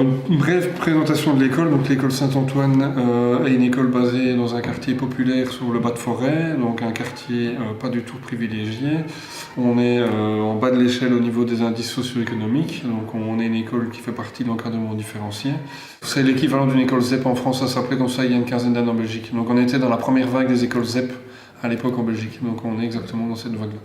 Une brève présentation de l'école. Donc l'école Saint-Antoine est une école basée dans un quartier populaire sur le bas de Forêt, donc un quartier pas du tout privilégié. On est en bas de l'échelle au niveau des indices socio-économiques, donc on est une école qui fait partie de l'encadrement différencié. C'est l'équivalent d'une école ZEP en France, ça s'appelait comme ça il y a une quinzaine d'années en Belgique. Donc on était dans la première vague des écoles ZEP à l'époque en Belgique, donc on est exactement dans cette vague-là.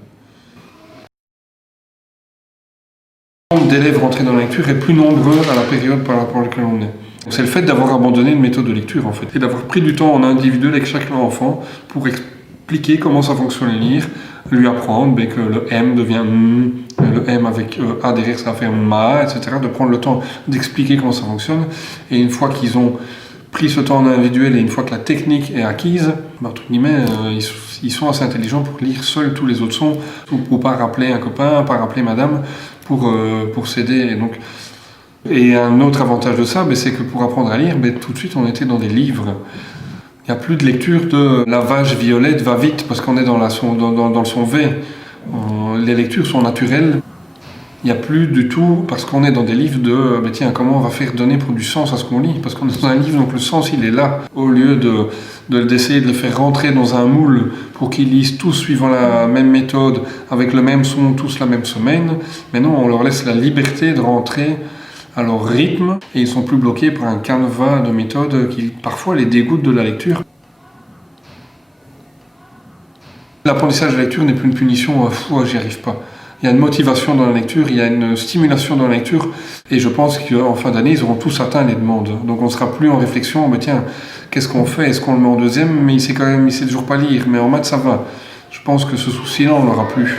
Le nombre d'élèves rentrés dans la lecture est plus nombreux à la période par rapport à laquelle on est. C'est le fait d'avoir abandonné une méthode de lecture en fait, et d'avoir pris du temps en individuel avec chaque enfant pour expliquer comment ça fonctionne lire, lui apprendre que le M devient M, le M avec A derrière ça va faire MA, etc. De prendre le temps d'expliquer comment ça fonctionne, et une fois qu'ils ont pris ce temps en individuel et une fois que la technique est acquise, entre guillemets, ils sont assez intelligents pour lire seuls tous les autres sons, ou pas rappeler un copain, pas rappeler madame, pour s'aider. Et un autre avantage de ça, c'est que pour apprendre à lire, tout de suite on était dans des livres. Il n'y a plus de lecture de la vache violette va vite parce qu'on est dans le son V. Les lectures sont naturelles. Il n'y a plus du tout, parce qu'on est dans des livres de tiens, comment on va faire donner pour du sens à ce qu'on lit, parce qu'on est dans un livre, donc le sens il est là, au lieu d'essayer de le faire rentrer dans un moule pour qu'ils lisent tous suivant la même méthode, avec le même son, tous la même semaine. Mais non, on leur laisse la liberté de rentrer à leur rythme, et ils sont plus bloqués par un canevas de méthodes qui parfois les dégoûte de la lecture. L'apprentissage de la lecture n'est plus une punition, j'y arrive pas. Il y a une motivation dans la lecture, il y a une stimulation dans la lecture, et je pense qu'en fin d'année, ils auront tous atteint les demandes. Donc on ne sera plus en réflexion, tiens, qu'est-ce qu'on fait? Est-ce qu'on le met en deuxième? Mais il sait toujours pas lire, mais en maths ça va. Je pense que ce souci-là, on l'aura plus.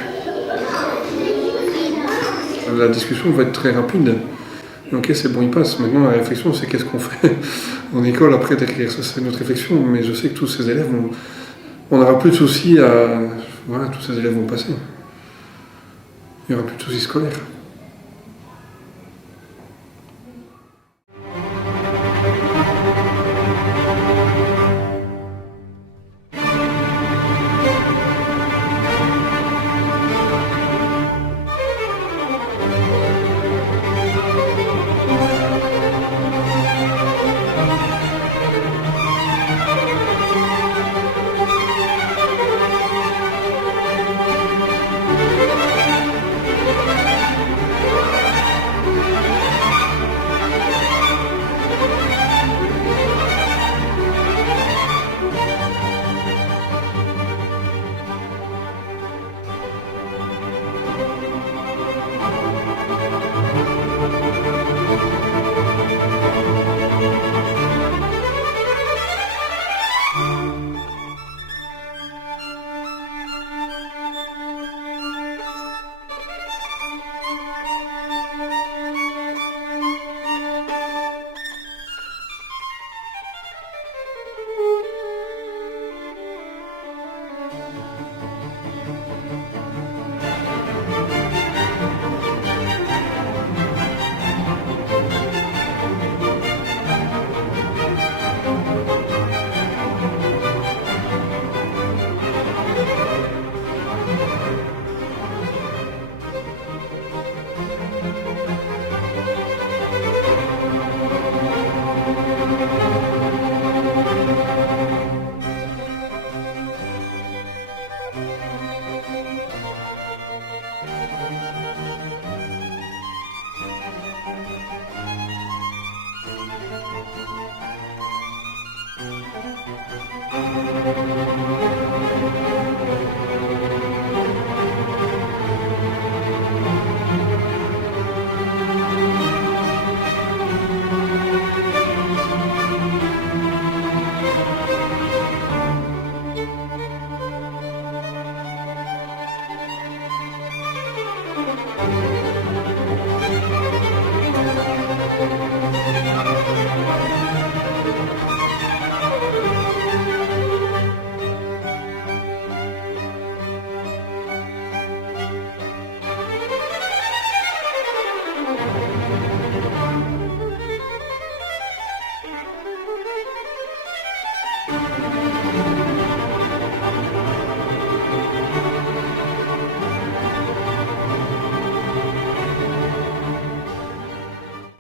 La discussion va être très rapide. Ok, c'est bon, il passe. Maintenant, la réflexion, c'est qu'est-ce qu'on fait en école après derrière. Ça, c'est notre réflexion, mais je sais que tous ces élèves, on n'aura plus de soucis à... Voilà, tous ces élèves vont passer. Il n'y aura plus de soucis scolaires.